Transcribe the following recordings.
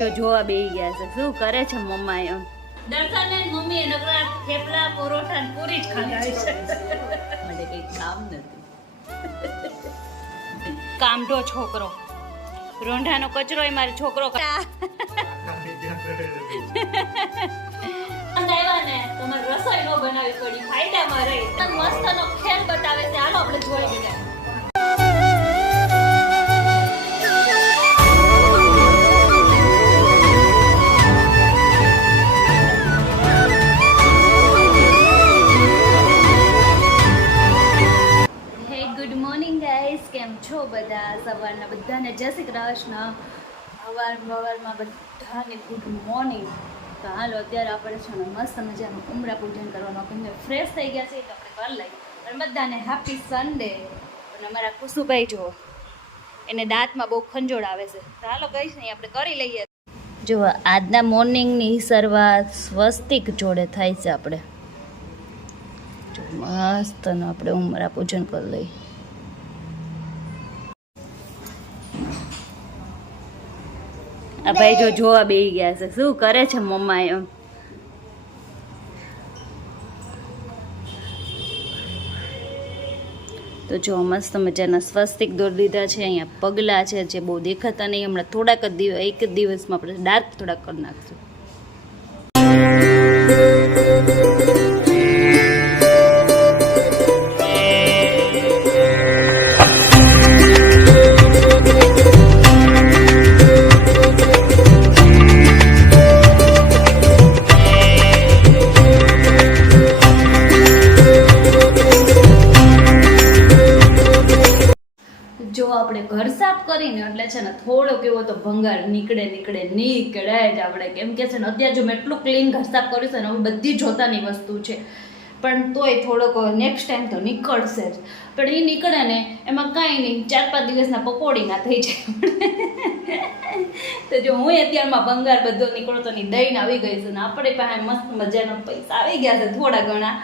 જોવા બેહી ગયા છે શું કરે છે મમ્મા એમ દર્શન ને મમ્મી નકરા થેપલા પરોઠા ને પૂરી જ ખાધી છે મને કઈ કામ નથી કામઢો છોકરો રોંઢાનો કચરો એ મારો છોકરો આવ્યા ને તમારે રસોઈ નો બનાવી પડી ફાયદામાં રહી મસ્ત નો ખેલ બતાવે છે હાલો આપણે જોઈ લઈએ કેમ છો બધા સવારના બધાને જય શ્રી કૃષ્ણ સવારમાં બધાને ગુડ મોર્નિંગ તો હાલો અત્યારે આપણે છે ને મસ્ત મજાનું ઉમરા પૂજન કરવાનું આપણે ફ્રેશ થઈ ગયા છે તો આપણે કરી લઈએ અને બધાને હેપી સન્ડે અને અમારા કુસુભાઈ જો એને દાંતમાં બહુ ખંજોળ આવે છે તો હાલો કહીશ નહીં આપણે કરી લઈએ જો આજના મોર્નિંગની શરૂઆત સ્વસ્તિક જોડે થાય છે આપણે મસ્ત આપણે ઉમરા પૂજન કરી લઈએ આ ભાઈ જો જોવા બેહી ગયા છે શું કરે છે મમ્મા એમ તો જો મસ્ત મજાના સ્વસ્તિક દોરી દીધા છે અહીંયા પગલા છે જે બહુ દેખાતા નહીં હમણાં થોડાક જ એક જ દિવસમાં આપણે ડાર્ક થોડાક કરી નાખશું આપણે ઘર સાફ કરીને એટલે છે ને થોડોક એવો તો ભંગાર નીકળે જ આપણે કેમ કે છે ને અત્યારે જો મેં એટલું ક્લીન ઘર સાફ કર્યું છે ને હવે બધી જોતાની વસ્તુ છે પણ તોય થોડોક નેક્સ્ટ ટાઈમ તો નીકળશે જ પણ એ નીકળે ને એમાં કાંઈ નહીં 4-5 દિવસના પકોડીના થઈ જાય તો જો હું અત્યારમાં ભંગાર બધો નીકળતો ની દઈને આવી ગઈ છું ને આપણે પાસે મસ્ત મજાનો પૈસા આવી ગયા છે થોડા ઘણા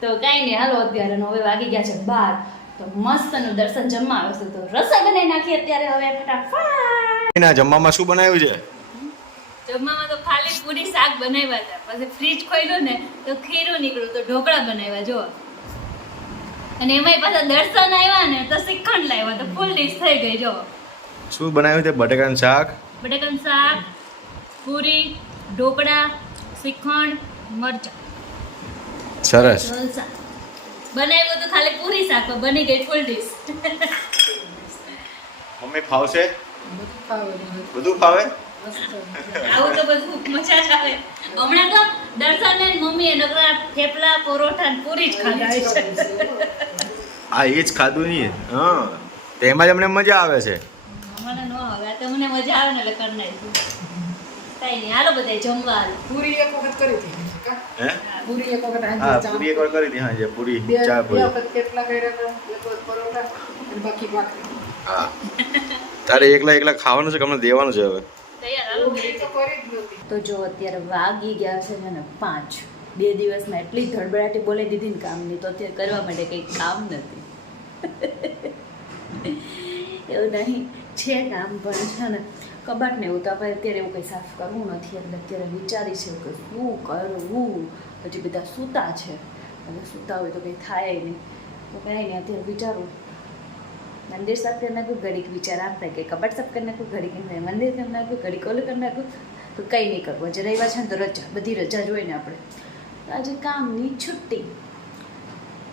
તો કાંઈ નહીં હાલો અત્યારે હવે વાગી ગયા છે 12 તો મસ્તનું દર્શન જમવા આવે છે તો રસોઈ બનાવી નાખી અત્યારે હવે ફટાફટ ના જમવામાં શું બનાવ્યું છે જમવામાં તો ખાલી પૂરી શાક બનાવ્યા હતા પછી ફ્રીજ ખોલ્યું ને તો ખીરું નીકળ્યું તો ઢોકળા બનાવ્યા જો અને એમાંય પાછા દર્શન આવ્યા ને તો શ્રીખંડ લાવ્યા તો ફૂલ ડીશ થઈ ગઈ જો શું બનાવ્યું છે બટાકાનું શાક પૂરી ઢોકળા શ્રીખંડ મરચાં સરસ બનાવ્યું તો ખાલી પૂરી શાક બની ગઈ ફૂલ ડીશ મમ્મી ફાવશે બધું ફાવે આવું તો બધું મજા જ આવે હમણાં તો દર્શન ને મમ્મીએ નકરા થેપલા પરોઠા ને પૂરી જ ખાધી છે આ એ જ ખાધું નહીં હા તેમાં જ અમને મજા આવે છે મને ન આવે તો મને મજા આવે ને એટલે કરી નાખ્યું કઈ નહીં હાલો બધા જમવા પૂરી એક વખત કરી હતી હે પૂરી એક વખત હા પૂરી એક વાર કરી હતી હા જે પૂરી ચા બે વખત કેટલા કર્યા હતા એક વખત પરોઠા અને બાકી ભાખરી હા તારે એકલા ખાવાનું છે કે અમને દેવાનું છે હવે તૈયાર હાલો પૂરી તો કરી જ નહોતી તો જો અત્યારે વાગી ગયા છે ને 5 2 દિવસમાં એટલી ધડબડાટી બોલી દીધી ને કામની તો અત્યારે કરવા માટે કંઈ કામ નથી એવું નહીં છે કામ પણ છે ને કબાટને એવું તો આપણે અત્યારે એવું કંઈ સાફ કરવું નથી એટલે અત્યારે વિચારી છે કે શું કરવું પછી બધા સૂતા છે અને સૂતા હોય તો કંઈ થાય નહીં તો કાંઈ નહીં અત્યારે વિચારું મંદિર સાફ કરી નાખું ઘડીક વિચાર આમ થાય કે કબાટ સાફ કરી નાખું ઘડીક મંદિર કરી નાખું ઘડીક ઓલું કરી નાખું તો કંઈ નહીં કરવું આજે રવિવાર છે ને તો રજા બધી રજા જોઈએ ને આપણે તો આજે કામની છુટ્ટી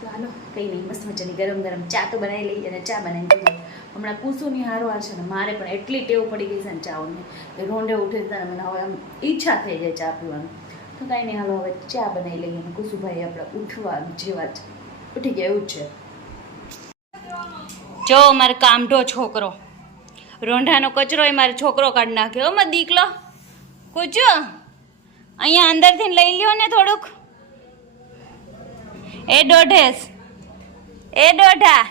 તો હાલો કંઈ નહીં મસ્ત મજાની ગરમ ગરમ ચા તો બનાવી લઈએ અને ચા બનાવીને પીએ હમણાં કુસુની હારવાર છે ને મારે પણ એટલી ટેવ પડી ગઈ છે ને ચાઓની કે રોંઢે ઉઠે છે ને મને હવે આમ ઈચ્છા થઈ જાય ચા પીવાનું તો કાંઈ નહીં હાલો હવે ચા બનાવી લઈએ અને કુસુભાઈ આપણે ઉઠવા જેવા જ ઉઠી ગયા એવું જ છે જો મારે કામઢો છોકરો રોંઢાનો કચરો એ મારો છોકરો કાઢી નાખ્યો મારો દીકલો કૂચો અહીંયા અંદરથી લઈ લ્યો ને થોડુંક એ દોઢેસ એ દોઢા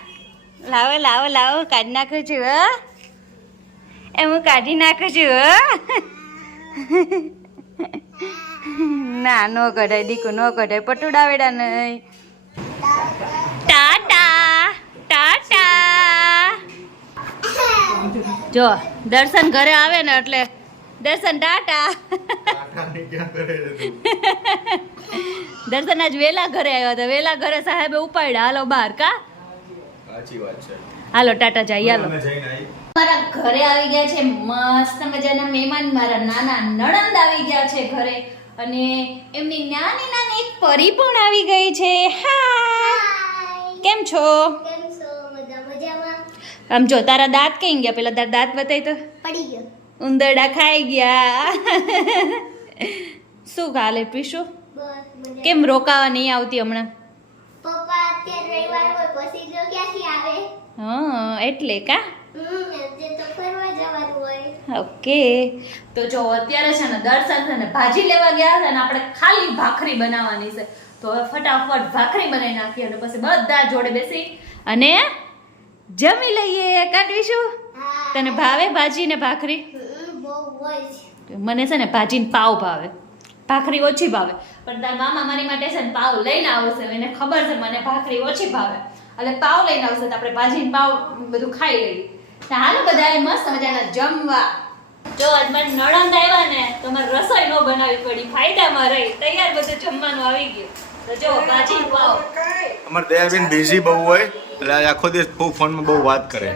લાવો કાઢી નાખું છું હ એ હું કાઢી નાખું છું હ ના નો કઢાય દીકુ નો કઢાય પટુડાવેડા નહીં ટાટા જો દર્શન ઘરે આવે ને એટલે દર્શન ટાટા. દર્શન આજ વેલા ઘરે આવ્યા હતા. વેલા ઘરે સાહેબે ઉપાડ્યા. હાલો બહાર કા. સાચી વાત છે. હાલો ટાટા જાય. હાલો. તમે જઈને આવી. મારા ઘરે આવી ગયા છે મસ્ત મજાના મહેમાન. મારા નાના નણંદ આવી ગયા છે ઘરે અને એમની નાની નાની એક પરી પણ આવી ગઈ છે. હાય, કેમ છો? આમ જો તારા દાંત કઈ ગયા? પેલા તારા દાંત બતાવી તો. પડી ગયો. ઉંદરડા ખાઈ ગયા. શું ગાલે પીશું? બસ મજા. કેમ રોકાવા નહીં આવતી હમણાં? પપ્પા અત્યારે રવિવાર હોય પછી જો ક્યાંથી આવે? હા એટલે કા. જે તો ફરવા જવાનું હોય. ઓકે. તો જો અત્યારે છે ને દર્શન છે ને ભાજી લેવા ગયા છે ને આપણે ખાલી ભાખરી બનાવવાની છે. તો હવે ફટાફટ ભાખરી બનાવી નાખી અને પછી બધા જોડે બેસી અને જમી લઈએ. કાઢવીશું. હા. તને ભાવે ભાજી ને ભાખરી? બહુ હોય છે. મને છે ને ભાજી ને પાવ ભાવે, ભાખરી ઓછી ભાવે. પણ તારા મામા મારી માટે છે ને પાવ લઈને આવશે. એને ખબર છે મને ભાખરી ઓછી ભાવે એટલે પાવ લઈને આવશે તો આપણે ભાજી ને પાવ બધું ખાઈ લઈએ. તો હાલો બધા મસ્ત મજાના જમવા. જો આજ મારી નણંદ આવ્યા ને તો મારે રસોઈ ન બનાવવી પડી, ફાયદામાં રહી. તૈયાર બધું જમવાનું આવી ગયું. તો જો ભાજી ને પાવ. અમારે દયાબેન બિઝી બહુ હોય એટલે આજે આખો દિવસ બહુ ફોનમાં બહુ વાત કરે.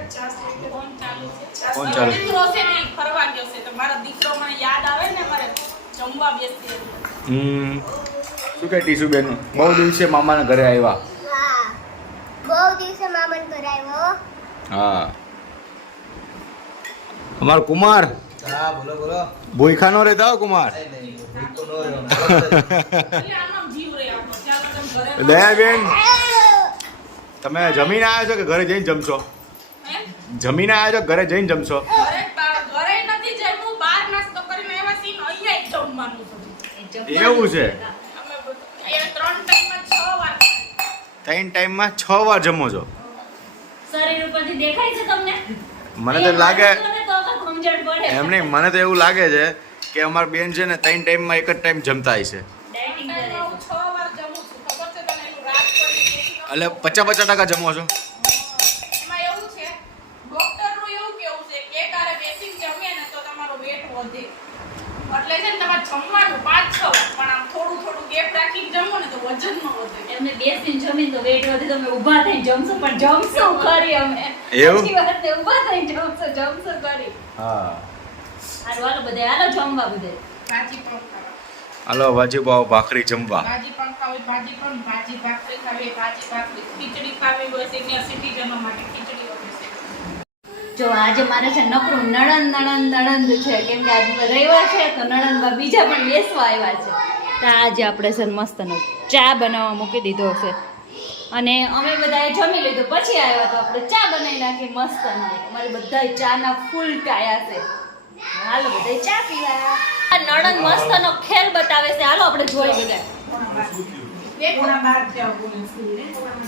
ફોન ચાલુ. દીકરો છે ને ઈ ફરવા ગયો છે તો મારો દીકરો મને યાદ આવે ને મારે જમવા બેસીએ. શું કે ટીસુબેન બહુ દિવસે મામાના ઘરે આવ્યા? હા. બહુ દિવસે મામાને ઘરે આવ્યો. હા. અમારો કુમાર હા બોલો બોલો. ભૂખા નો રહેતા હો કુમાર. નહીં ભૂખ તો ન રહ્યો. એટલે આમ જીવ રે આપણો. ચાલો તમે ઘરે દયાબેન તમે જમીને આવ્યા છો કે ઘરે જઈને જમશો? હે? જમીને આવ્યા છો કે ઘરે જઈને જમશો? ઘરે નથી જમવું, બહાર નાસ્તો કરીને આવ્યા છીએ ને અહીંયા જ જમવાનું છે. એવું છે? અમે એ 3 ટાઈમમાં 6 વાર 3 ટાઈમમાં 6 વાર જમો છો? શરીર ઉપરથી દેખાય છે તમને? મને તો લાગે તો સમજણ પડે. એમ નહીં, મને તો એવું લાગે છે કે અમારી બેન છે ને 3 ટાઈમમાં એક જ ટાઈમ જમતા હશે. ડાયટિંગ કરે હું છે. 6 વાર જમું છું. ખબર છે તને એનું રાત કરીને એટલે 50% જમો છો? એમાં એવું છે ડોક્ટરનું એવું કેવું છે કે કારે બેસીને જમીએ ને તો તમારો વેટ વધે. એટલે છે ને તમારે જમવાનું 5-6 વાર પણ આમ થોડું થોડું ગેપ રાખીને જમો ને તો વજન ન વધે. એમને બેસીને જમીને તો વેટ વધે. તમે ઊભા થઈને જમશો પણ જમશું ખરી અમે. એવું? સાચી વાત છે, ઊભા થઈને જમશું ખરી. હા. હારું હાલો બધે હાલો જમવા બધે. ભાજી પણ ખાવા. હાલો ભાજી પાવ ભાખરી જમવા. ભાજી પણ ખાવી, ભાજી પણ ભાજી ભાખરી ખાવી, ભાજી ભાખરી ખીચડી ખાવી હોય સિનિયર સિટીઝનો માટે ખીચડી હોય છે. જો આજે મારે છે નકરું નણંદ છે કેમ કે આજે રવિવાર છે તો નણંદમાં બીજા પણ બેસવા આવ્યા છે. તો આજે આપણે છે ને મસ્તનો ચા બનાવવા મૂકી દીધો છે અને અમે બધાએ જમી લીધું પછી આવ્યા તો આપણે ચા બનાવી નાખી મસ્ત. અમારે બધા ચાના ફૂલ ટાયા છે. હાલો બધા ચા પીવા. આ નણંદ મસ્તનો ખેલ બતાવે છે. હાલો આપણે જોઈ બધા. દેખોના બહાર જાઓ બોલે.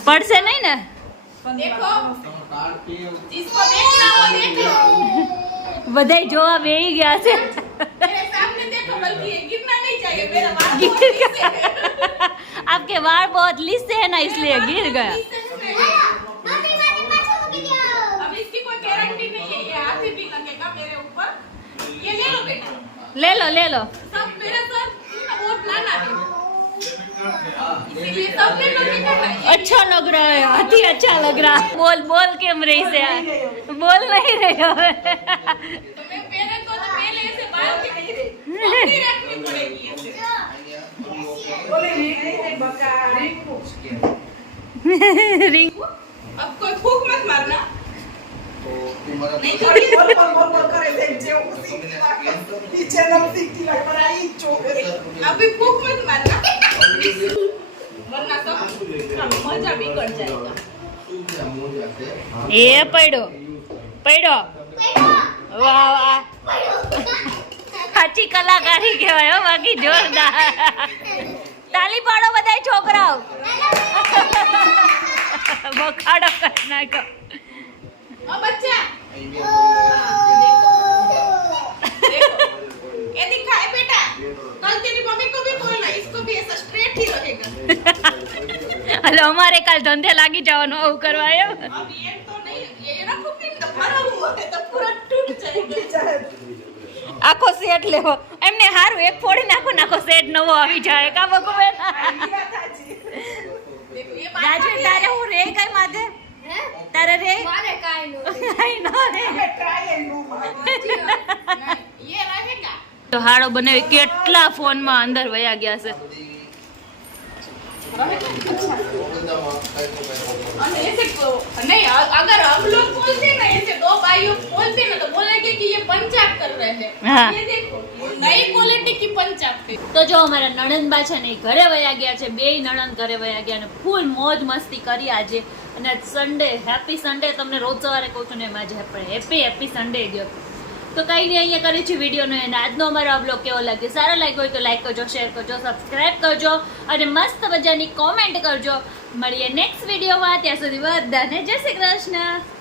પડશે નહીં ને? देखो जिसको देखना हो देख लो. બધાય જોવા બેહી ગયા છે. मेरे सामने देखो बल्कि ये गिरना नहीं चाहिए. मेरा बाल गिर बहुत गया। नीचे है. आपके वाल बहुत लिसे है ना इसलिए गिर गया. नीचे है. મમ્મી મારી પાછળ મૂકી દો. अब इसकी कोई गारंटी नहीं है. ये हाथ भी लगेगा मेरे ऊपर. ये ले लो बेटा. ले लो सब मेरा सर बहुत नाना है. इसीलिए सब ले लो बेटा. अच्छा लग रहा है. अति अच्छा लग रहा है. बोल केम रही से बोल नहीं रहे हो. तो मैं पहले तो पहले ऐसे बाल की पकड़ी रखनी पड़ेगी ऐसे. रिंग अब कोई फूक मत मारना. તો તમારા नहीं छोड़िए. अभी फूक मत मारना वरना सब मजा बिगड़ जाएगा. એ પડ્યો વાહ સાચી કલાકારી કહેવાય હો. બાકી જોરદાર. તાલી પાડો બધાય છોકરાઓ. બખાડો કરી નાખો. ओ बच्चा देखो ये दिखा है बेटा. कल तेरी मम्मी को भी बोलना इसको भी ऐसा स्ट्रेट ही रहेगा. હલો અમારે કાલ ધંધે લાગી જવાનું આવું કરવા એમ. अब ये तो नहीं ये रखो कि भरा हुआ है तो पूरा टूट जाएगा. આખો સેટ લેવો એમને હારું એક ફોડી નાખો ને આખો સેટ નવો આવી જાય કા ભગવાન રાજુ તારે હું રે કઈ માથે તારે રે મારે કાઈ નો કઈ ન રે ये रहेगा તો હાડો બનાવી કેટલા ફોનમાં અંદર વયા ગયા છે અને ऐसे नहीं अगर हम लोग बोलते ना ऐसे दो भाइयों बोलते ना तो बोलेंगे कि ये पंजाब कर रहे हैं हाँ। ये देखो नई क्वालिटी की पंजाब थी તો જો અમારા નણંદબા છે ને ઈ ઘરે વયા ગયા છે બેય નણંદ ઘરે વયા ગયા અને ફૂલ મોજ મસ્તી કરી આજે અને સન્ડે હેપી સન્ડે તમને રોજ સવારે કહું છું ને એમ આજે હેપી સન્ડે ગયો તો કઈ નહીં અહીંયા કરી છે વિડીયોનો અને આજનો અમારો આ બ્લોગ કેવો લાગ્યો સારો લાગ્યો હોય તો લાઈક કરજો શેર કરજો સબસ્ક્રાઇબ કરજો અને મસ્ત મજાની કોમેન્ટ કરજો મળીએ નેક્સ્ટ વિડીયોમાં ત્યાં સુધી બધાને જય શ્રી કૃષ્ણ